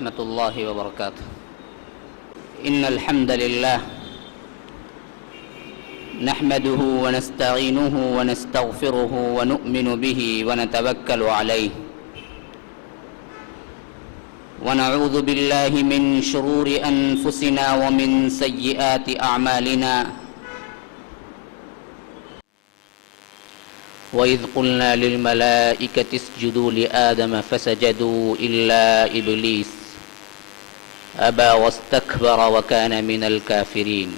ورحمة الله وبركاته. إن الحمد لله نحمده ونستعينه ونستغفره ونؤمن به ونتوكل عليه ونعوذ بالله من شرور أنفسنا ومن سيئات أعمالنا. وإذ قلنا للملائكة اسجدوا لآدم فسجدوا إلا إبليس أبى واستكبر وكان من الكافرين.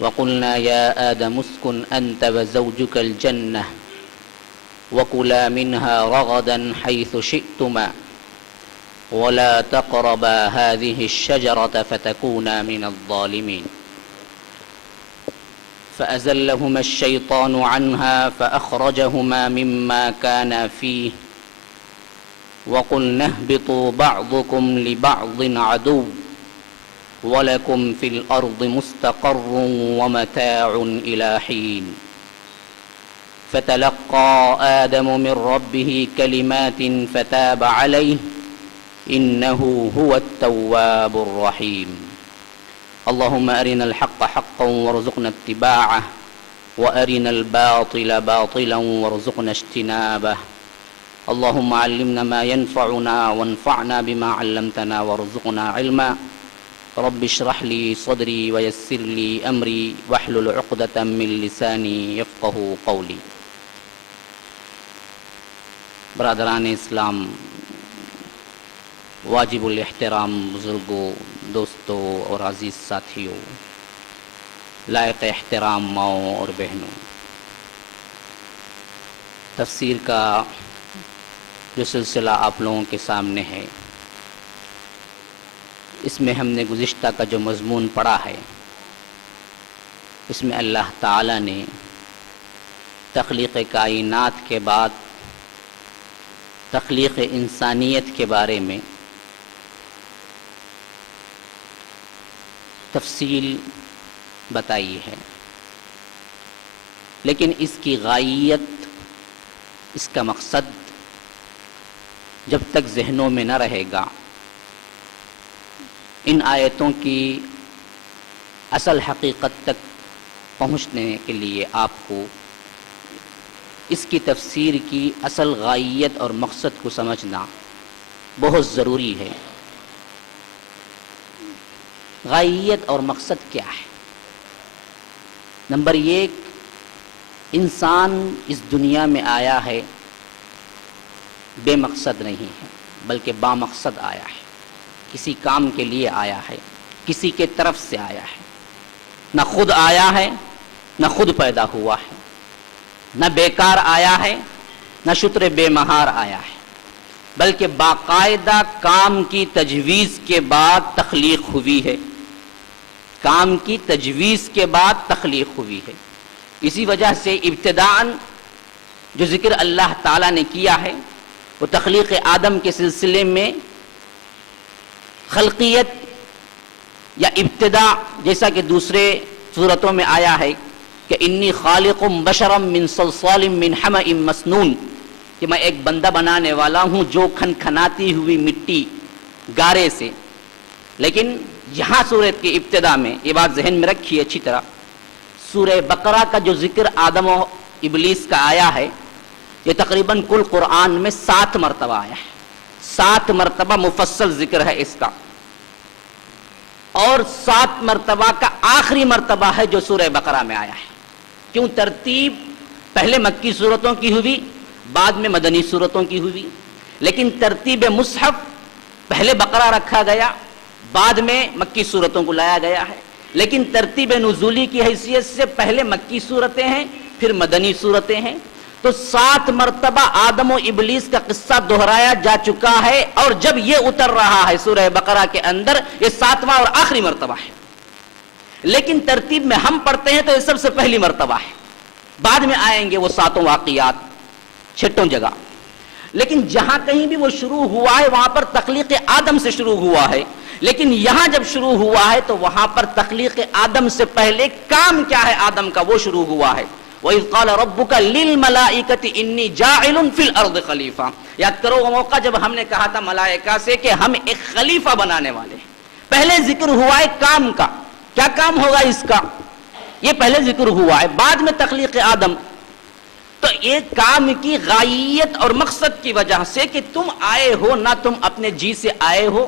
وقلنا يا آدم اسكن أنت وزوجك الجنة وكلا منها رغدا حيث شئتما ولا تقربا هذه الشجرة فتكونا من الظالمين. فأزلهما الشيطان عنها فأخرجهما مما كانا فيه وقلنا اهبطوا بعضكم لبعض عدو ولكم في الأرض مستقر ومتاع إلى حين. فتلقى آدم من ربه كلمات فتاب عليه إنه هو التواب الرحيم. اللهم أرنا الحق حقا وارزقنا اتباعه وأرنا الباطل باطلا وارزقنا اجتنابه. اللهم علمنا ما ينفعنا وانفعنا بما علمتنا وارزقنا علما. رب اشرح لي صدري ويسر لي أمري واحلل عقدة من لساني يفقه قولي. برادران اسلام، واجب الاحترام بزرگوں، دوستوں اور عزیز ساتھیوں، لائق احترام ماؤں اور بہنوں، تفسیر کا جو سلسلہ آپ لوگوں کے سامنے ہے، اس میں ہم نے گزشتہ کا جو مضمون پڑھا ہے، اس میں اللہ تعالی نے تخلیق کائنات کے بعد تخلیق انسانیت کے بارے میں تفصیل بتائی ہے، لیکن اس کی غائیت، اس کا مقصد جب تک ذہنوں میں نہ رہے گا، ان آیتوں کی اصل حقیقت تک پہنچنے کے لیے آپ کو اس کی تفسیر کی اصل غائیت اور مقصد کو سمجھنا بہت ضروری ہے۔ غائیت اور مقصد کیا ہے؟ نمبر ایک، انسان اس دنیا میں آیا ہے بے مقصد نہیں ہے، بلکہ با مقصد آیا ہے، کسی کام کے لیے آیا ہے، کسی کے طرف سے آیا ہے، نہ خود آیا ہے نہ خود پیدا ہوا ہے، نہ بیکار آیا ہے نہ شتر بے مہار آیا ہے، بلکہ باقاعدہ کام کی تجویز کے بعد تخلیق ہوئی ہے، کام کی تجویز کے بعد تخلیق ہوئی ہے۔ اسی وجہ سے ابتداءً جو ذکر اللہ تعالیٰ نے کیا ہے وہ تخلیق آدم کے سلسلے میں خلقیت یا ابتداء، جیسا کہ دوسرے صورتوں میں آیا ہے کہ انی خالق بشرا من صلصال من حمأ مسنون، کہ میں ایک بندہ بنانے والا ہوں جو کھنکھناتی ہوئی مٹی گارے سے۔ لیکن یہاں سورت کی ابتدا میں یہ بات ذہن میں رکھیے اچھی طرح، سورہ بقرہ کا جو ذکر آدم و ابلیس کا آیا ہے، یہ تقریباً کل قرآن میں 7 مرتبہ آیا ہے، 7 مرتبہ مفصل ذکر ہے اس کا، اور 7 مرتبہ کا آخری مرتبہ ہے جو سورہ بقرہ میں آیا ہے۔ کیوں؟ ترتیب پہلے مکی صورتوں کی ہوئی، بعد میں مدنی صورتوں کی ہوئی، لیکن ترتیب مصحف پہلے بقرہ رکھا گیا، بعد میں مکی صورتوں کو لایا گیا ہے، لیکن ترتیب نزولی کی حیثیت سے پہلے مکی صورتیں ہیں پھر مدنی صورتیں ہیں۔ تو 7 مرتبہ آدم و ابلیس کا قصہ دہرایا جا چکا ہے، اور جب یہ اتر رہا ہے سورہ بقرہ کے اندر، یہ 7واں اور آخری مرتبہ ہے، لیکن ترتیب میں ہم پڑھتے ہیں تو یہ سب سے پہلی مرتبہ ہے، بعد میں آئیں گے وہ 7 واقعات 6 جگہ۔ لیکن جہاں کہیں بھی وہ شروع ہوا ہے وہاں پر تخلیق آدم سے شروع ہوا ہے، لیکن یہاں جب شروع ہوا ہے تو وہاں پر تخلیق آدم سے پہلے کام کیا ہے آدم کا وہ شروع ہوا ہے۔ وَإِذْ قَالَ رَبُّكَ لِلْمَلَائِكَةِ إِنِّي جَاعِلٌ فِي الْأَرْضِ خَلِيفَةً. یاد کرو وہ موقع جب ہم نے کہا تھا ملائکہ سے کہ ہم ایک خلیفہ بنانے والے ہیں. پہلے ذکر ہوا ہے کام کا، کیا کام ہوگا اس کا، یہ پہلے ذکر ہوا ہے. بعد میں تخلیق آدم. تو ایک کام کی غائیت اور مقصد کی وجہ سے کہ تم آئے ہو، نہ تم اپنے جی سے آئے ہو،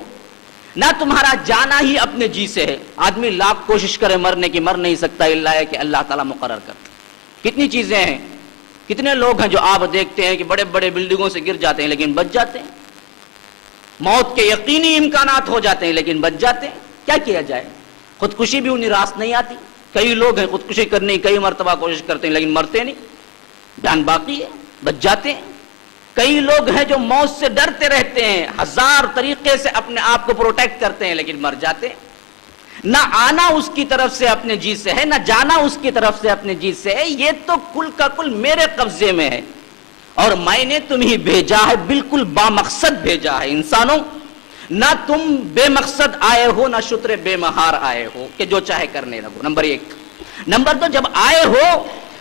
نہ تمہارا جانا ہی اپنے جی سے ہے. آدمی لاکھ کوشش کرے مرنے کی، مر نہیں سکتا الا ہے کہ اللہ تعالیٰ مقرر کرتا. کتنی چیزیں ہیں، کتنے لوگ ہیں جو آپ دیکھتے ہیں کہ بڑے بڑے بلڈنگوں سے گر جاتے ہیں لیکن بچ جاتے ہیں، موت کے یقینی امکانات ہو جاتے ہیں لیکن بچ جاتے ہیں. کیا کیا جائے؟ خودکشی بھی انہیں راست نہیں آتی. کئی لوگ ہیں خودکشی کرنے کی کئی مرتبہ کوشش کرتے ہیں لیکن مرتے نہیں، جان باقی ہے، بچ جاتے ہیں. کئی لوگ ہیں جو موت سے ڈرتے رہتے ہیں، ہزار طریقے سے اپنے آپ کو پروٹیکٹ کرتے ہیں لیکن مر جاتے ہیں. نہ آنا اس کی طرف سے اپنے جی سے ہے، نہ جانا اس کی طرف سے اپنے جی سے ہے. یہ تو کل کا کل میرے قبضے میں ہے اور میں نے تمہیں بھیجا ہے، بالکل بامقصد بھیجا ہے. انسانوں، نہ تم بے مقصد آئے ہو، نہ شتر بے مہار آئے ہو کہ جو چاہے کرنے لگو. نمبر ایک. نمبر دو، جب آئے ہو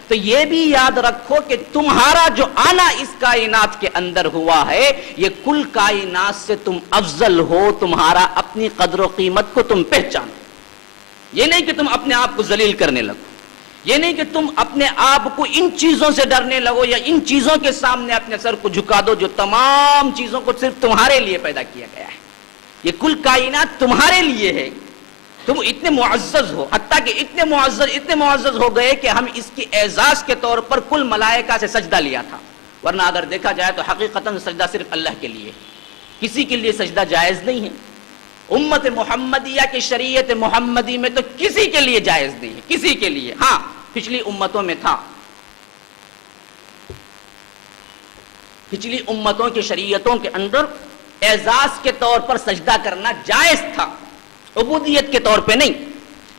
تو یہ بھی یاد رکھو کہ تمہارا جو آنا اس کائنات کے اندر ہوا ہے، یہ کل کائنات سے تم افضل ہو. تمہارا اپنی قدر و قیمت کو تم پہچانو. یہ نہیں کہ تم اپنے آپ کو ذلیل کرنے لگو، یہ نہیں کہ تم اپنے آپ کو ان چیزوں سے ڈرنے لگو یا ان چیزوں کے سامنے اپنے سر کو جھکا دو جو تمام چیزوں کو صرف تمہارے لیے پیدا کیا گیا ہے. یہ کل کائنات تمہارے لیے ہے. تم اتنے معزز ہو، حتیٰ کہ اتنے معزز ہو گئے کہ ہم اس کی اعزاز کے طور پر کل ملائکہ سے سجدہ لیا تھا. ورنہ اگر دیکھا جائے تو حقیقتاً سجدہ صرف اللہ کے لیے، کسی کے لیے سجدہ جائز نہیں ہے. امت محمدیہ کی شریعت محمدی میں تو کسی کے لیے جائز نہیں ہے، کسی کے لیے. ہاں پچھلی امتوں میں تھا، پچھلی امتوں کی شریعتوں کے اندر اعزاز کے طور پر سجدہ کرنا جائز تھا، عبودیت کے طور پہ نہیں،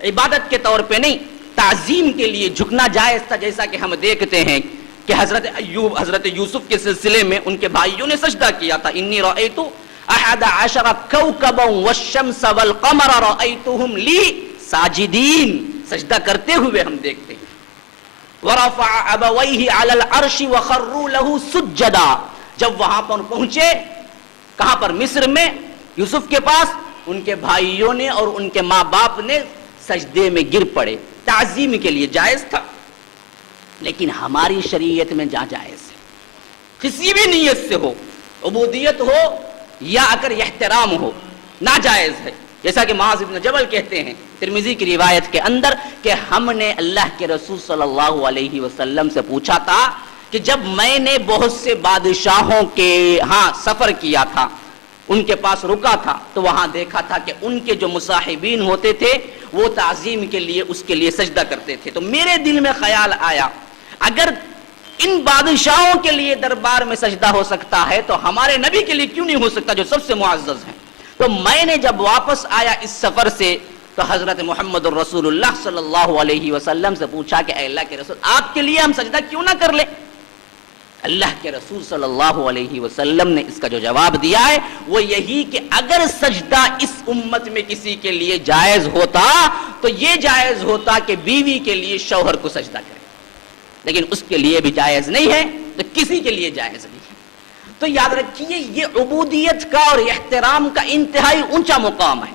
عبادت کے طور پہ نہیں، تعظیم کے لیے جھکنا جائز تھا. جیسا کہ ہم دیکھتے ہیں کہ حضرت ایوب، حضرت یوسف کے سلسلے میں ان کے بھائیوں نے سجدہ کیا تھا. انی رأیت 11 کوكبا والشمس والقمر رأیتهم لی ساجدین. سجدہ کرتے ہوئے ہم دیکھتے ہیں. ورفع ابویہ علی العرش وخروا له سجدا. جب وہاں پر پہنچے، کہاں پر؟ مصر میں، یوسف کے پاس، ان کے بھائیوں نے اور ان کے ماں باپ نے سجدے میں گر پڑے. تعظیم کے لیے جائز تھا. لیکن ہماری شریعت میں جہاں جائز ہے، کسی بھی نیت سے ہو، عبودیت ہو یا اگر احترام ہو، ناجائز ہے. جیسا کہ معاذ بن جبل کہتے ہیں ترمذی کی روایت کے اندر کہ ہم نے اللہ کے رسول صلی اللہ علیہ وسلم سے پوچھا تھا کہ جب میں نے بہت سے بادشاہوں کے ہاں سفر کیا تھا، ان کے پاس رکا تھا، تو وہاں دیکھا تھا کہ ان کے جو مصاحبین ہوتے تھے وہ تعظیم کے لیے اس کے لیے سجدہ کرتے تھے. تو میرے دل میں خیال آیا اگر ان بادشاہوں کے لیے دربار میں سجدہ ہو سکتا ہے تو ہمارے نبی کے لیے کیوں نہیں ہو سکتا جو سب سے معزز ہیں. تو میں نے جب واپس آیا اس سفر سے تو حضرت محمد الرسول اللہ صلی اللہ علیہ وسلم سے پوچھا کہ اے اللہ کے رسول، آپ کے لیے ہم سجدہ کیوں نہ کر لیں؟ اللہ کے رسول صلی اللہ علیہ وسلم نے اس کا جو جواب دیا ہے وہ یہی کہ اگر سجدہ اس امت میں کسی کے لیے جائز ہوتا تو یہ جائز ہوتا کہ بیوی کے لیے شوہر کو سجدہ کرے، لیکن اس کے لیے بھی جائز نہیں ہے تو کسی کے لیے جائز نہیں ہے. تو یاد رکھیے یہ عبودیت کا اور احترام کا انتہائی اونچا مقام ہے.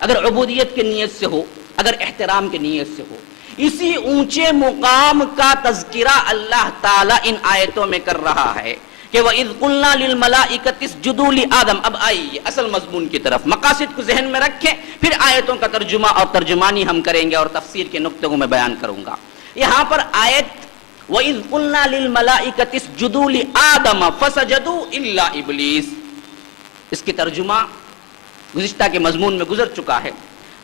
اگر عبودیت کی نیت سے ہو، اگر احترام کی نیت سے ہو، اسی اونچے مقام کا تذکرہ اللہ تعالیٰ ان آیتوں میں کر رہا ہے کہ وَإِذْ قُلْنَا لِلْمَلَائِكَةِ اسْجُدُوا لِآدَمَ. اب آئیے اصل مضمون کی طرف، مقاصد کو ذہن میں رکھیں، پھر آیتوں کا ترجمہ اور ترجمانی ہم کریں گے اور تفسیر کے نقطے کو میں بیان کروں گا. یہاں پر آیت وَإِذْ قُلْنَا لِلْمَلَائِكَةِ اسْجُدُوا لِآدَمَ فَسَجَدُوا إِلَّا إِبْلِيسَ. اس کی ترجمہ گزشتہ کے مضمون میں گزر چکا ہے.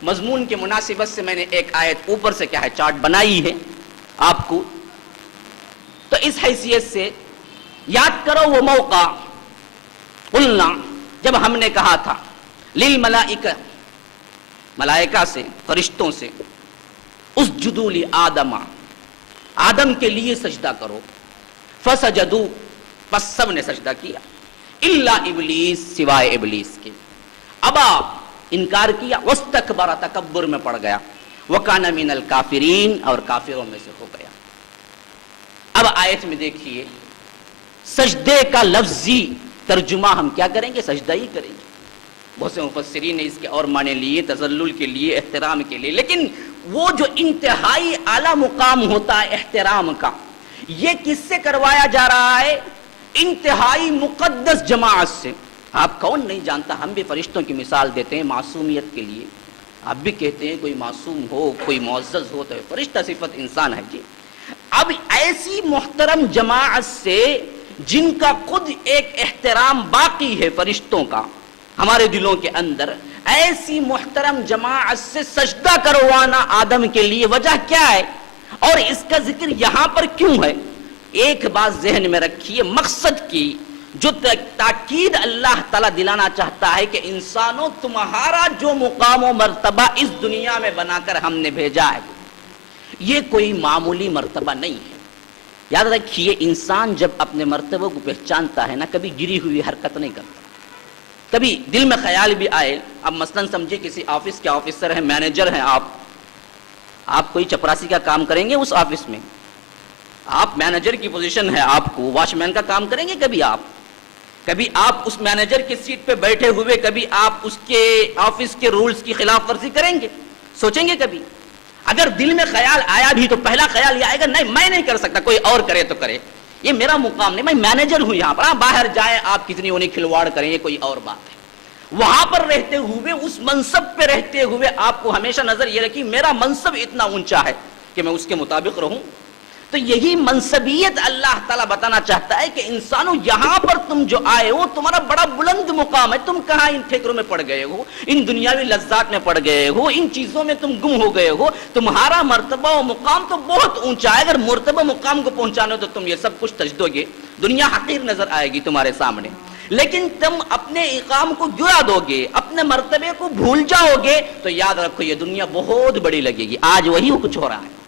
مضمون کے مناسبت سے میں نے ایک آیت اوپر سے کیا ہے چارٹ بنائی ہے آپ کو. تو اس حیثیت سے یاد کرو وہ موقع، قلنا، جب ہم نے کہا تھا للملائکہ، ملائکہ سے، فرشتوں سے، اسجدوا لآدم، آدم کے لیے سجدہ کرو، فسجدوا، پس سب نے سجدہ کیا، الا ابلیس، سوائے ابلیس کے، ابا، انکار کیا، واستکبر، تکبر میں پڑ گیا، وکان من الکافرین، اور کافروں میں سے ہو گیا. اب آیت میں دیکھیے سجدے کا لفظی ترجمہ ہم کیا کریں گے؟ سجدہ ہی کریں گے. بہت سے مفسرین نے اس کے اور معنی لیے، تذلل کے لیے، احترام کے لیے، لیکن وہ جو انتہائی اعلیٰ مقام ہوتا ہے احترام کا، یہ کس سے کروایا جا رہا ہے؟ انتہائی مقدس جماعت سے. آپ کون نہیں جانتا، ہم بھی فرشتوں کی مثال دیتے ہیں معصومیت کے لیے. آپ بھی کہتے ہیں کوئی معصوم ہو، کوئی معزز ہو تو فرشتہ صفت انسان ہے جی. اب ایسی محترم جماعت سے جن کا خود ایک احترام باقی ہے فرشتوں کا ہمارے دلوں کے اندر، ایسی محترم جماعت سے سجدہ کروانا آدم کے لیے وجہ کیا ہے اور اس کا ذکر یہاں پر کیوں ہے؟ ایک بات ذہن میں رکھیے، مقصد کی جو تاکید اللہ تعالیٰ دلانا چاہتا ہے کہ انسانوں تمہارا جو مقام و مرتبہ اس دنیا میں بنا کر ہم نے بھیجا ہے یہ کوئی معمولی مرتبہ نہیں ہے. یاد رکھیے انسان جب اپنے مرتبہ کو پہچانتا ہے نا، کبھی گری ہوئی حرکت نہیں کرتا. کبھی دل میں خیال بھی آئے، اب مثلا سمجھے کسی آفس کے آفیسر ہیں، مینیجر ہیں، آپ کوئی چپراسی کا کام کریں گے اس آفس میں؟ آپ مینیجر کی پوزیشن ہے، آپ کو واچ مین کا کام کریں گے کبھی آپ اس مینیجر کی سیٹ پہ بیٹھے ہوئے کبھی آپ اس کے آفس کے رولز کی خلاف ورزی کریں گے؟ سوچیں گے کبھی؟ اگر دل میں خیال آیا بھی تو پہلا خیال یہ آئے گا نہیں میں نہیں کر سکتا، کوئی اور کرے تو کرے، یہ میرا مقام نہیں، میں مینیجر ہوں یہاں پر. باہر جائیں آپ کتنی انہیں کھلواڑ کریں یہ کوئی اور بات ہے. وہاں پر رہتے ہوئے، اس منصب پہ رہتے ہوئے آپ کو ہمیشہ نظر یہ رکھی میرا منصب اتنا اونچا ہے کہ میں اس کے مطابق رہوں. تو یہی منصبیت اللہ تعالیٰ بتانا چاہتا ہے کہ انسانوں یہاں پر تم جو آئے ہو تمہارا بڑا بلند مقام ہے. تم کہاں ان ٹھیکروں میں پڑ گئے ہو، ان دنیاوی لذات میں پڑ گئے ہو، ان چیزوں میں تم گم ہو گئے ہو. تمہارا مرتبہ و مقام تو بہت اونچا ہے. اگر مرتبہ مقام کو پہنچانا تو تم یہ سب کچھ تج دو گے، دنیا حقیر نظر آئے گی تمہارے سامنے. لیکن تم اپنے اقام کو گرا دو گے، اپنے مرتبے کو بھول جاؤ گے تو یاد رکھو یہ دنیا بہت بڑی لگے گی. آج وہی کچھ ہو رہا ہے.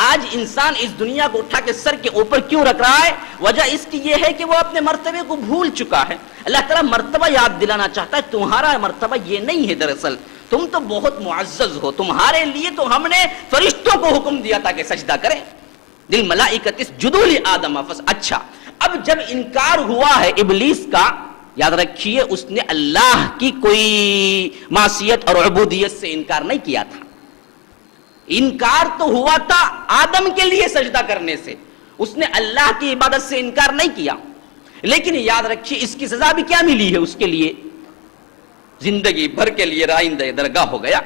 آج انسان اس دنیا کو اٹھا کے سر کے اوپر کیوں رکھ رہا ہے؟ وجہ اس کی یہ ہے کہ وہ اپنے مرتبے کو بھول چکا ہے. اللہ تعالیٰ مرتبہ یاد دلانا چاہتا ہے تمہارا مرتبہ یہ نہیں ہے. دراصل تم تو بہت معزز ہو، تمہارے لیے تو ہم نے فرشتوں کو حکم دیا تھا کہ سجدہ کریں. دل ملائکۃ اسجدوا لآدم. اچھا اب جب انکار ہوا ہے ابلیس کا، یاد رکھیے اس نے اللہ کی کوئی معصیت اور عبودیت سے انکار نہیں کیا تھا. انکار تو ہوا تھا آدم کے لیے سجدہ کرنے سے، اس نے اللہ کی عبادت سے انکار نہیں کیا. لیکن یاد رکھیے اس کی سزا بھی کیا ملی ہے اس کے لیے؟ زندگی بھر کے لیے رائندہ درگاہ ہو گیا،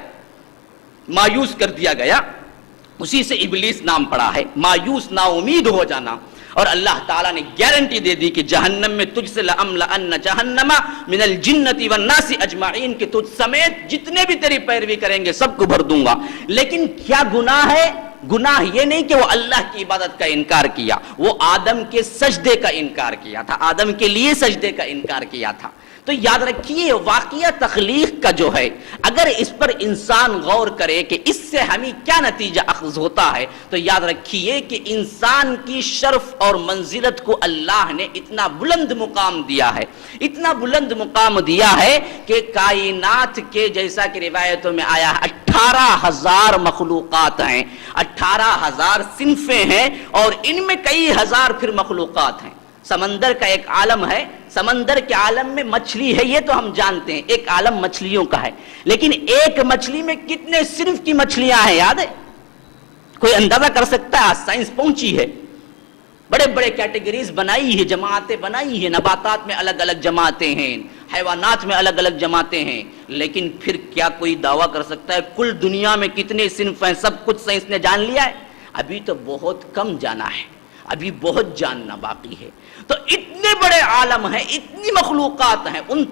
مایوس کر دیا گیا. اسی سے ابلیس نام پڑا ہے، مایوس نا امید ہو جانا. اور اللہ تعالیٰ نے گارنٹی دے دی کہ جہنم میں تجھ سے لَأَمْلَأَنَّ جَهَنَّمَ مِنَ الْجِنَّةِ وَالنَّاسِ أَجْمَعِينَ کہ تجھ سمیت جتنے بھی تیری پیروی کریں گے سب کو بھر دوں گا. لیکن کیا گناہ ہے؟ گناہ یہ نہیں کہ وہ اللہ کی عبادت کا انکار کیا، وہ آدم کے سجدے کا انکار کیا تھا، آدم کے لیے سجدے کا انکار کیا تھا. تو یاد رکھیے واقعہ تخلیق کا جو ہے اگر اس پر انسان غور کرے کہ اس سے ہمیں کیا نتیجہ اخذ ہوتا ہے تو یاد رکھیے کہ انسان کی شرف اور منزلت کو اللہ نے اتنا بلند مقام دیا ہے، اتنا بلند مقام دیا ہے کہ کائنات کے جیسا کہ روایتوں میں آیا 18,000 مخلوقات ہیں، 18,000 صنفیں ہیں اور ان میں کئی ہزار پھر مخلوقات ہیں. سمندر کا ایک عالم ہے، سمندر کے عالم میں مچھلی ہے یہ تو ہم جانتے ہیں، ایک عالم مچھلیوں کا ہے. لیکن ایک مچھلی میں کتنے صنف کی مچھلیاں ہیں یاد ہے؟ کوئی اندازہ کر سکتا ہے؟ سائنس پہنچی ہے، بڑے بڑے کیٹیگریز بنائی ہے، جماعتیں بنائی ہیں. نباتات میں الگ الگ جماعتیں ہیں، حیوانات میں الگ الگ جماعتیں ہیں. لیکن پھر کیا کوئی دعویٰ کر سکتا ہے کل دنیا میں کتنے صنف ہیں؟ سب کچھ سائنس نے جان لیا ہے؟ ابھی تو بہت کم جانا ہے، ابھی بہت جاننا باقی ہے. تو اتنے بڑے عالم ہیں، اتنی مخلوقات ہیں، ان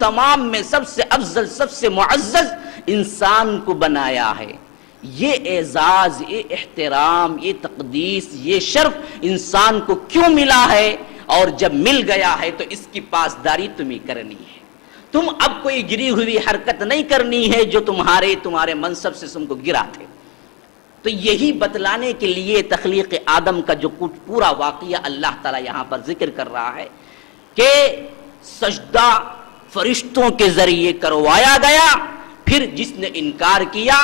تمام میں سب سے افضل، سب سے معزز انسان کو بنایا ہے. یہ اعزاز، یہ احترام، یہ تقدیس، یہ شرف انسان کو کیوں ملا ہے؟ اور جب مل گیا ہے تو اس کی پاسداری تمہیں کرنی ہے. تم اب کوئی گری ہوئی حرکت نہیں کرنی ہے جو تمہارے منصب سے تم کو گرا تھے. تو یہی بتلانے کے لیے تخلیق آدم کا جو کچھ پورا واقعہ اللہ تعالیٰ یہاں پر ذکر کر رہا ہے کہ سجدہ فرشتوں کے ذریعے کروایا گیا. پھر جس نے انکار کیا